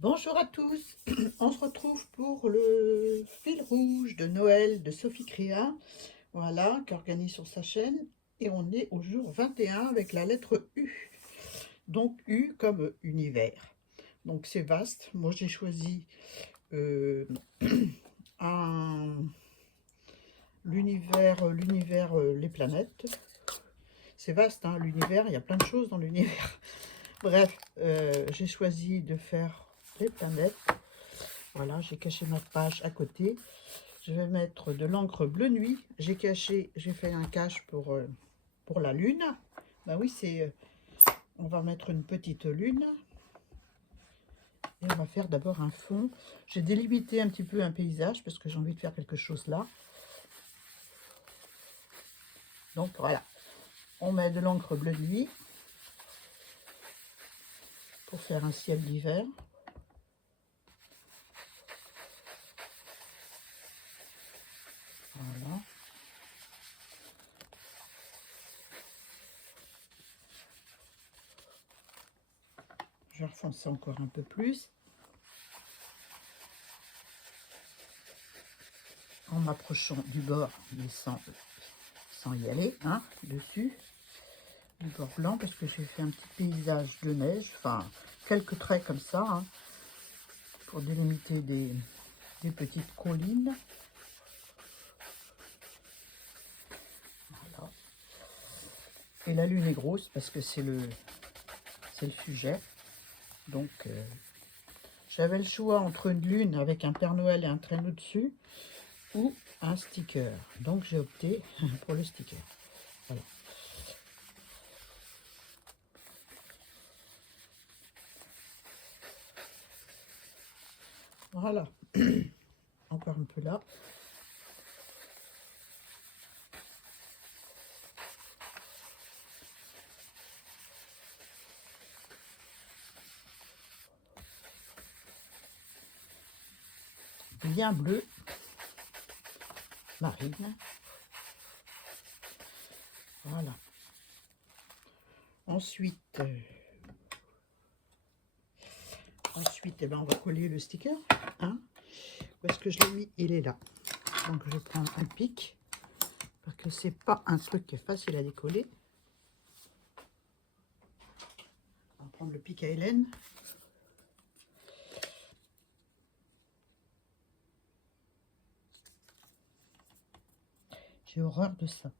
Bonjour à tous, on se retrouve pour le fil rouge de Noël de Sophie Créa, voilà, qui organise sur sa chaîne, et on est au jour 21 avec la lettre U, donc U comme univers. Donc c'est vaste, moi j'ai choisi euh, l'univers, les planètes. C'est vaste, hein, l'univers, il y a plein de choses dans l'univers. Bref, j'ai choisi de faire les planètes. Voilà, j'ai caché ma page à côté. Je vais mettre de l'encre bleu nuit. J'ai fait un cache pour la lune. Bah oui, on va mettre une petite lune. Et on va faire d'abord un fond. J'ai délimité un petit peu un paysage parce que j'ai envie de faire quelque chose là. Donc voilà, on met de l'encre bleu nuit pour faire un ciel d'hiver. Voilà. Je vais refoncer encore un peu plus. En m'approchant du bord, mais sans y aller, hein, dessus. Du bord blanc parce que j'ai fait un petit paysage de neige, enfin quelques traits comme ça, hein, pour délimiter des petites collines. Voilà. Et la lune est grosse parce que c'est le sujet. Donc j'avais le choix entre une lune avec un Père Noël et un traîneau dessus ou un sticker. Donc j'ai opté pour le sticker. Voilà. Voilà. Encore un peu là. Bien bleu. Marine. Voilà. Ensuite, eh ben, on va coller le sticker. Hein. Où est-ce que je l'ai mis? Il est là. Donc je prends un pic. Parce que c'est pas un truc qui est facile à décoller. On va prendre le pic à Hélène. J'ai horreur de ça.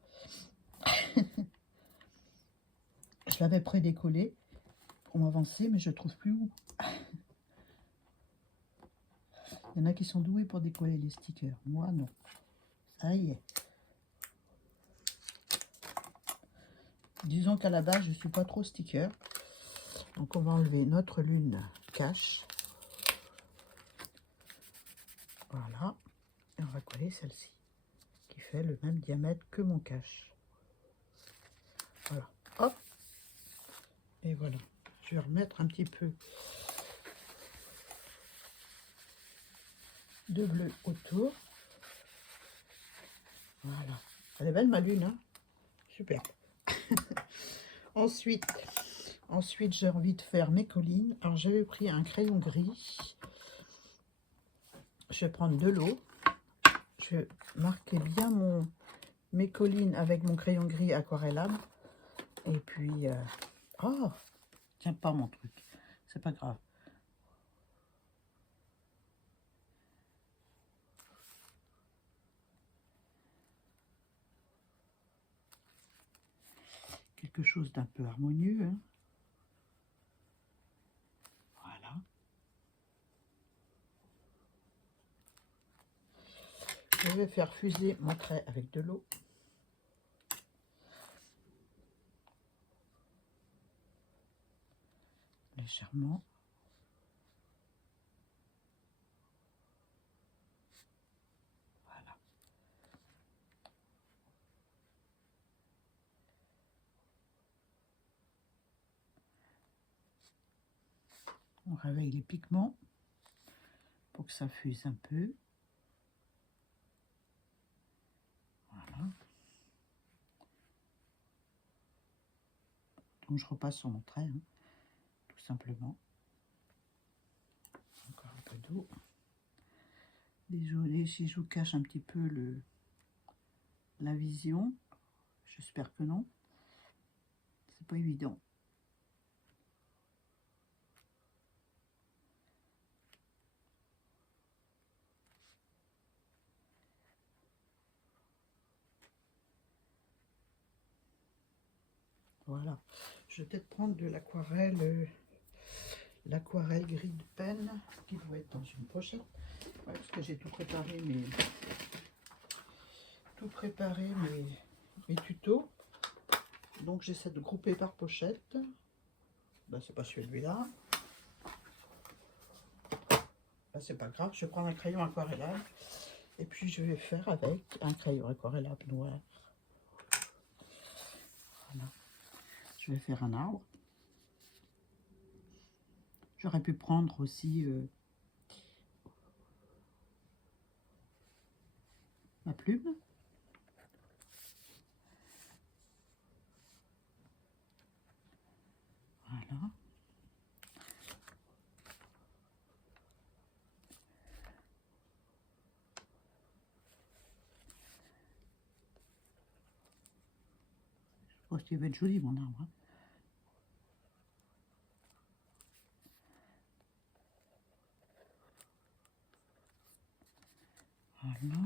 Je l'avais pré-décollé pour m'avancer, mais je ne trouve plus où. Il y en a qui sont doués pour décoller les stickers. Moi, non. Ça y est. Disons qu'à la base, je ne suis pas trop sticker. Donc, on va enlever notre lune cache. Voilà. Et on va coller celle-ci, qui fait le même diamètre que mon cache. Voilà. Hop. Et voilà. Je vais remettre un petit peu de bleu autour. Voilà. Elle est belle ma lune, hein. Super. Ensuite, j'ai envie de faire mes collines. Alors, j'avais pris un crayon gris. Je vais prendre de l'eau. Je vais marquer bien mes collines avec mon crayon gris aquarellable. Et puis, oh, tiens pas mon truc. C'est pas grave. Quelque chose d'un peu harmonieux, hein. Voilà. Je vais faire fuser mon trait avec de l'eau. Légèrement. Voilà. On réveille les pigments pour que ça fuse un peu. Voilà. Donc je repasse sur mon trait, hein, tout simplement. tout. Désolée si je vous cache un petit peu la vision. J'espère que non. C'est pas évident. Voilà. Je vais peut-être prendre de l'aquarelle. L'aquarelle gris de peine qui doit être dans une pochette. Ouais, parce que j'ai tout préparé mes tutos. Donc j'essaie de grouper par pochette. Ben, c'est pas celui-là. Ben, c'est pas grave, je vais prendre un crayon aquarellable. Et puis je vais faire avec un crayon aquarellable noir. Voilà. Je vais faire un arbre. J'aurais pu prendre aussi ma plume. Voilà. Je pense qu'il va être joli mon arbre. Hein. Voilà.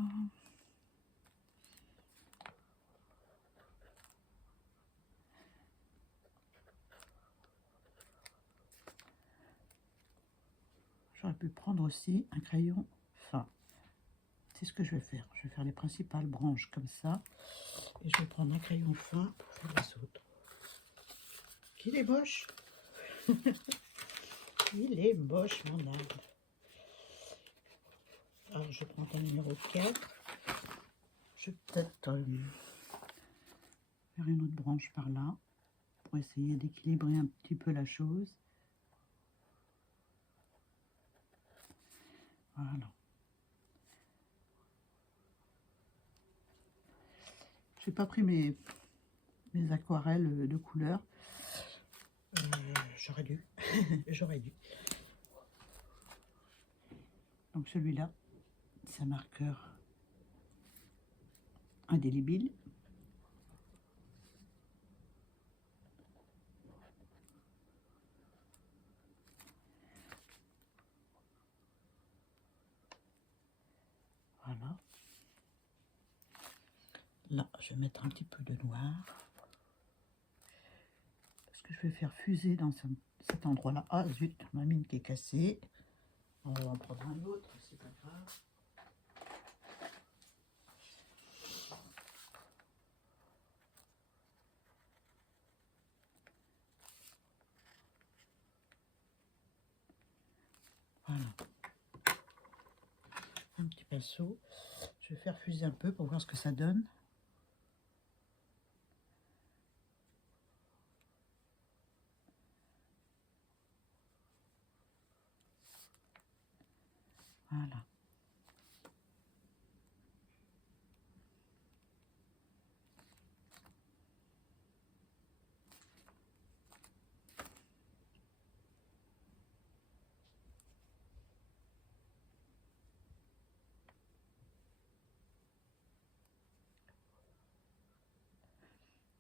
J'aurais pu prendre aussi un crayon fin. C'est ce que je vais faire. Je vais faire les principales branches comme ça. Et je vais prendre un crayon fin pour faire les autres. Qu'il est moche. Il est moche mon arbre. Alors je prends un numéro 4. Je vais peut-être faire une autre branche par là. Pour essayer d'équilibrer un petit peu la chose. Voilà. Je n'ai pas pris mes aquarelles de couleur. J'aurais dû. J'aurais dû. Donc celui-là, c'est un marqueur indélébile. Voilà. Là, je vais mettre un petit peu de noir. Parce que je vais faire fuser dans cet endroit-là. Ah zut, ma mine qui est cassée. On va en prendre un autre, c'est pas grave. Voilà. Un petit pinceau. Je vais faire fuser un peu pour voir ce que ça donne. Voilà.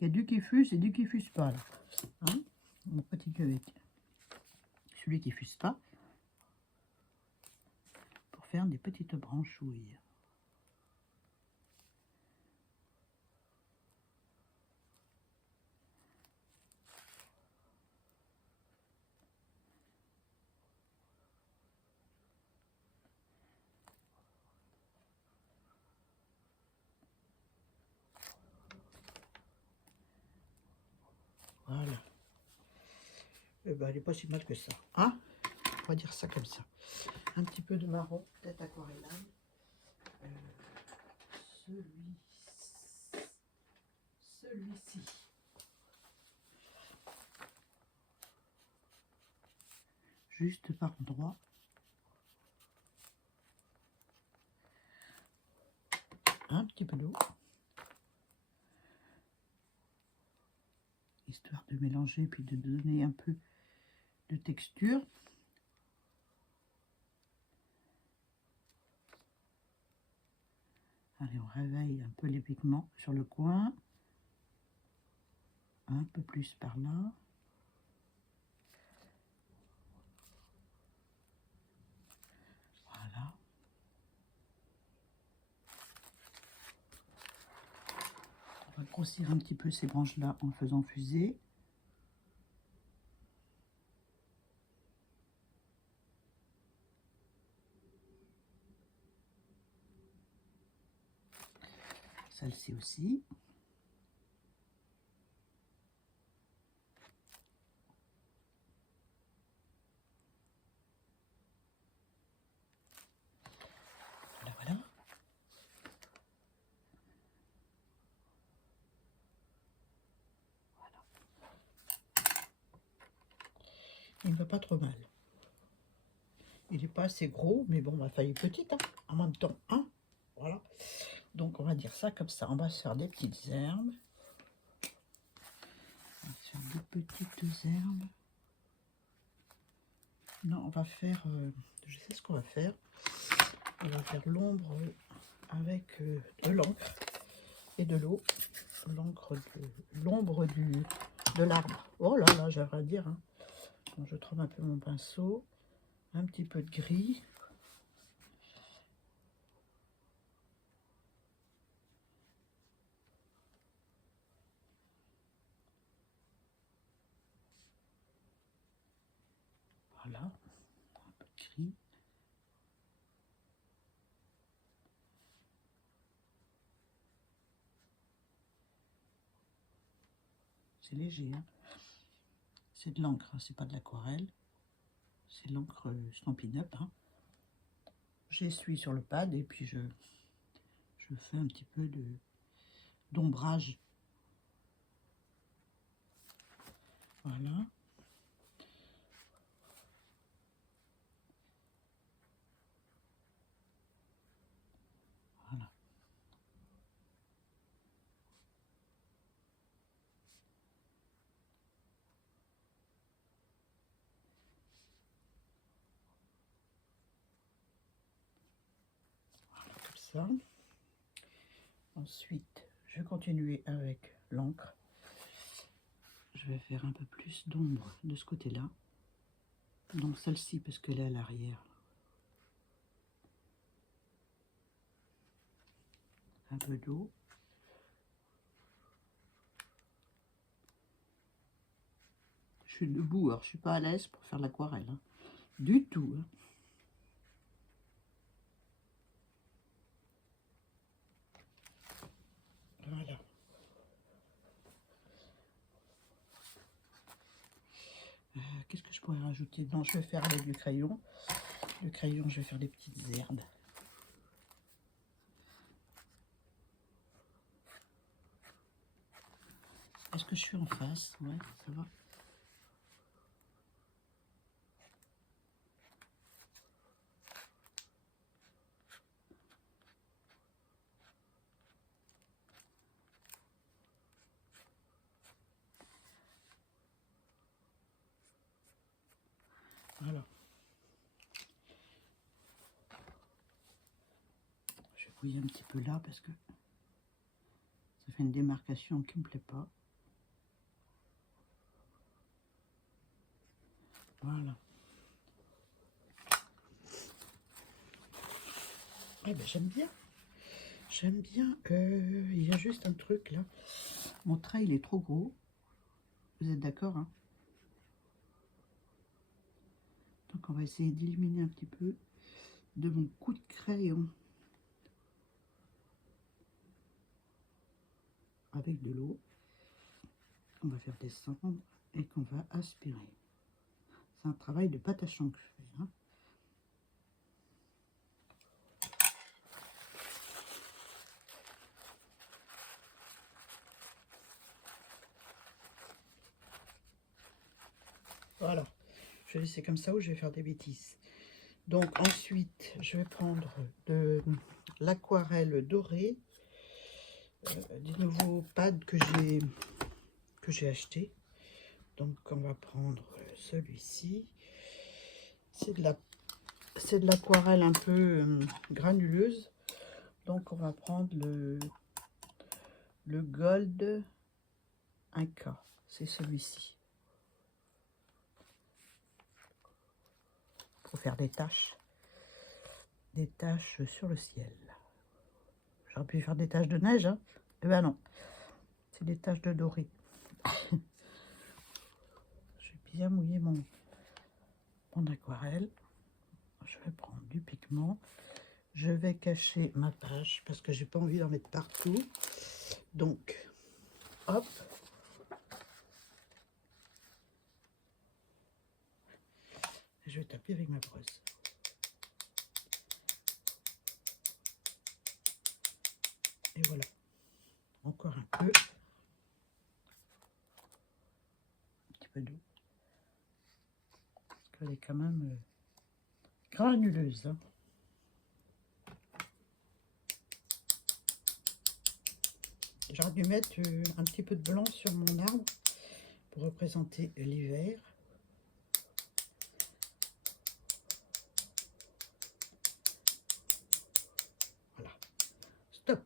Il y a du qui fuse et du qui fuse pas là. Hein, on continue avec celui qui fuse pas pour faire des petites branchouilles. Voilà. Eh ben, elle n'est pas si mal que ça. Hein, on va dire ça comme ça. Un petit peu de marron, peut-être aquarellable. Celui-ci. Juste par endroit. Un petit peu d'eau. Histoire de mélanger puis de donner un peu de texture. Allez, on réveille un peu les pigments sur le coin. Un peu plus par là. Voilà. On va grossir un petit peu ces branches-là en faisant fuser. Celle-ci aussi. Voilà, voilà. Il ne va pas trop mal. Il n'est pas assez gros, mais bon, ma feuille est petite, hein, en même temps. Hein, voilà. Donc, on va dire ça comme ça. On va se faire des petites herbes. On va se faire des petites herbes. Non, on va faire... je sais ce qu'on va faire. On va faire l'ombre avec de l'encre et de l'eau. L'ombre de l'arbre. Oh là là, j'aimerais à dire. Hein. Bon, je trempe un peu mon pinceau. Un petit peu de gris. Voilà. Un peu de gris. C'est léger. Hein. C'est de l'encre, hein, c'est pas de l'aquarelle. C'est l'encre Stampin' Up. Hein. J'essuie sur le pad et puis je fais un petit peu d'ombrage. Voilà. Voilà. Voilà, comme ça. Ensuite, je vais continuer avec l'encre. Je vais faire un peu plus d'ombre de ce côté-là. Donc celle-ci, parce qu'elle est à l'arrière. Un peu d'eau. Je suis debout, alors je suis pas à l'aise pour faire l'aquarelle. Hein. Du tout. Hein. Voilà. Qu'est-ce que je pourrais rajouter? Non, je vais faire avec du crayon. Le crayon, je vais faire des petites herbes. Est-ce que je suis en face? Ouais, ça va. Voilà. Je vais fouiller un petit peu là parce que ça fait une démarcation qui me plaît pas. Voilà. Eh ben, j'aime bien. J'aime bien. Il y a juste un truc là. Mon trait, il est trop gros. Vous êtes d'accord, hein? Donc, on va essayer d'illuminer un petit peu de mon coup de crayon avec de l'eau. On va faire descendre et qu'on va aspirer. C'est un travail de patachon que je fais. Hein. Voilà. Je vais laisser comme ça ou je vais faire des bêtises. Donc ensuite, je vais prendre de l'aquarelle dorée, des nouveaux pads que j'ai acheté. Donc on va prendre celui-ci. C'est de l'aquarelle un peu granuleuse. Donc on va prendre le Gold 1K, c'est celui-ci. Pour faire des taches sur le ciel. J'aurais pu faire des taches de neige, hein. Eh ben non, c'est des taches de doré. Je vais bien mouiller mon aquarelle. Je vais prendre du pigment. Je vais cacher ma page parce que j'ai pas envie d'en mettre partout. Donc, hop. Je vais taper avec ma brosse. Et voilà. Encore un peu. Un petit peu d'eau. Parce qu'elle est quand même granuleuse. Hein. J'aurais dû mettre un petit peu de blanc sur mon arbre pour représenter l'hiver. Voilà. Stop.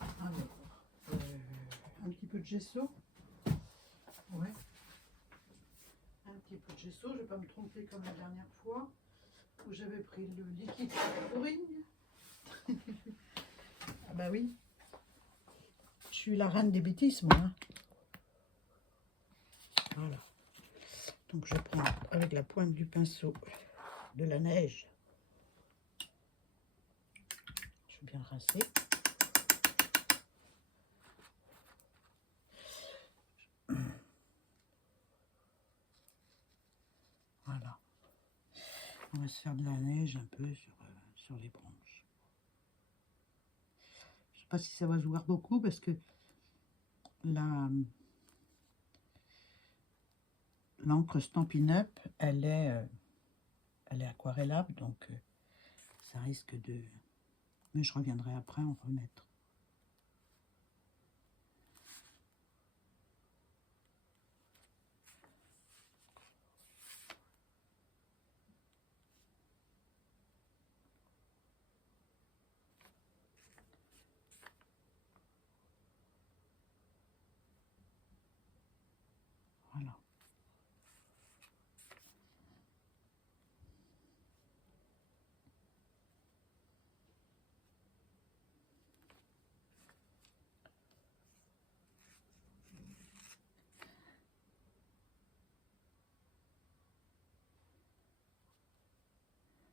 Alors, un petit peu de gesso. Ouais. Un petit peu de gesso. Je ne vais pas me tromper comme la dernière fois où j'avais pris le liquide chlorine. Ah bah oui. Je suis la reine des bêtises, moi. Hein. Voilà. Donc je prends avec la pointe du pinceau de la neige. Je vais bien rincer. Voilà. On va se faire de la neige un peu sur les branches. Je ne sais pas si ça va se voir beaucoup parce que l'encre Stampin' Up, elle est aquarellable, donc ça risque de... Mais je reviendrai après en remettre. Voilà.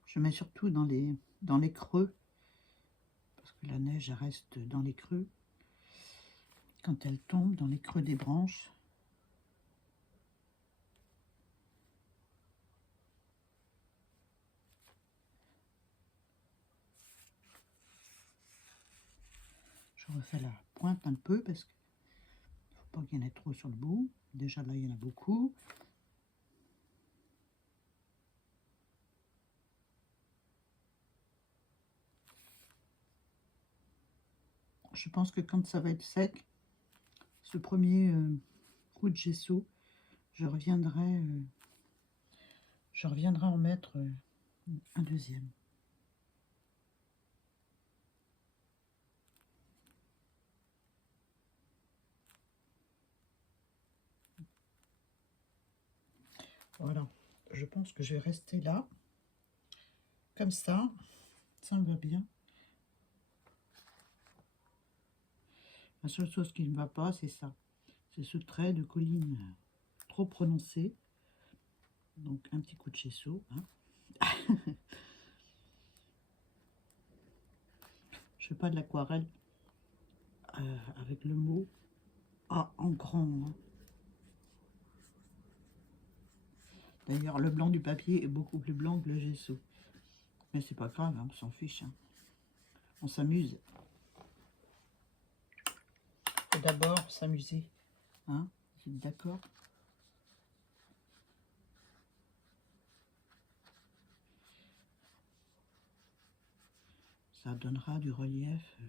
Je mets surtout dans les creux, parce que la neige reste dans les creux. Quand elle tombe dans les creux des branches, je refais la pointe un peu, parce qu'il ne faut pas qu'il y en ait trop sur le bout. Déjà là, il y en a beaucoup. Je pense que quand ça va être sec, ce premier coup de gesso, je reviendrai en mettre un deuxième. Voilà, je pense que je vais rester là, comme ça me va bien. La seule chose qui ne va pas, c'est ça. C'est ce trait de colline trop prononcé. Donc un petit coup de gesso. Hein. Je fais pas de l'aquarelle avec le mot A en grand. Hein. D'ailleurs, le blanc du papier est beaucoup plus blanc que le gesso. Mais c'est pas grave, hein, on s'en fiche. Hein. On s'amuse. Faut d'abord s'amuser. Hein, vous êtes d'accord? Ça donnera du relief. Je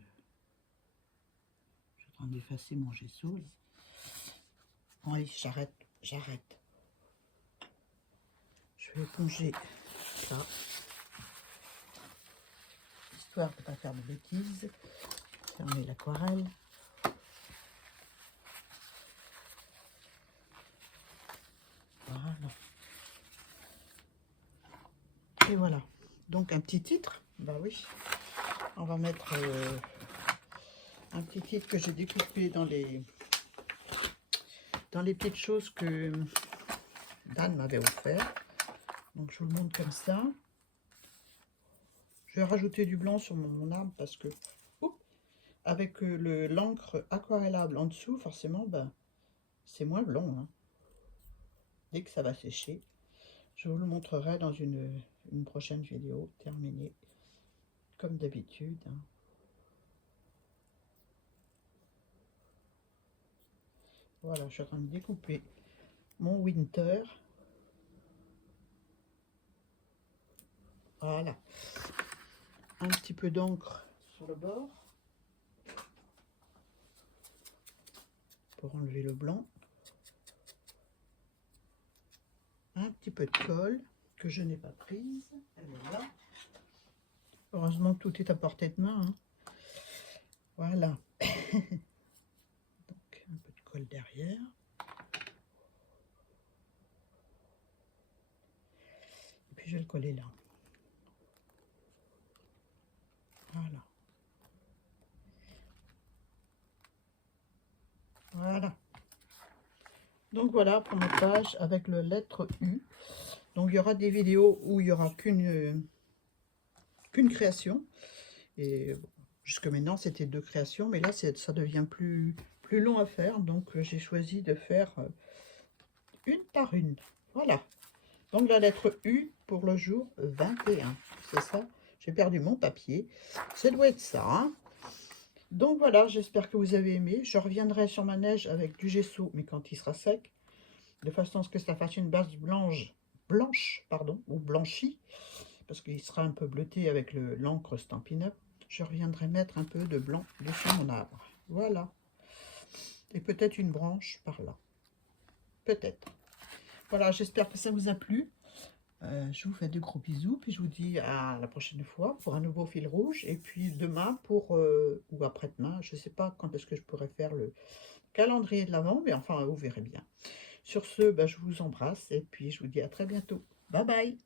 suis en train d'effacer mon gesso. Là. Oui, j'arrête. Je vais éponger ça. Histoire de ne pas faire de bêtises. Fermer l'aquarelle. Voilà. Et voilà. Donc un petit titre. Bah oui. On va mettre un petit titre que j'ai découpé dans les petites choses que Dan m'avait offert. Donc je vous le montre comme ça. Je vais rajouter du blanc sur mon arbre parce que avec l'encre aquarellable en dessous, forcément, ben, c'est moins blanc. Hein. Dès que ça va sécher, je vous le montrerai dans une prochaine vidéo terminée, comme d'habitude. Hein. Voilà, je suis en train de découper mon winter. Voilà. Un petit peu d'encre sur le bord pour enlever le blanc. Un petit peu de colle que je n'ai pas prise. Elle est là. Heureusement que tout est à portée de main. Hein. Voilà. Donc un peu de colle derrière. Et puis je vais le coller là. Voilà. Voilà. Donc voilà pour ma page avec le lettre U. Donc il y aura des vidéos où il n'y aura qu'une création. Et jusque maintenant c'était 2 créations, mais là ça devient plus long à faire. Donc j'ai choisi de faire une par une. Voilà. Donc la lettre U pour le jour 21. C'est ça. J'ai perdu mon papier. Ça doit être ça. Hein. Donc voilà, j'espère que vous avez aimé. Je reviendrai sur ma neige avec du gesso, mais quand il sera sec, de façon à ce que ça fasse une base blanche, pardon, ou blanchie, parce qu'il sera un peu bleuté avec l'encre Stampin' Up. Je reviendrai mettre un peu de blanc dessus mon arbre. Voilà. Et peut-être une branche par là. Peut-être. Voilà, j'espère que ça vous a plu. Je vous fais de gros bisous, puis je vous dis à la prochaine fois pour un nouveau fil rouge, et puis demain ou après-demain, je ne sais pas quand est-ce que je pourrais faire le calendrier de l'Avent, mais enfin, vous verrez bien. Sur ce, je vous embrasse, et puis je vous dis à très bientôt. Bye bye!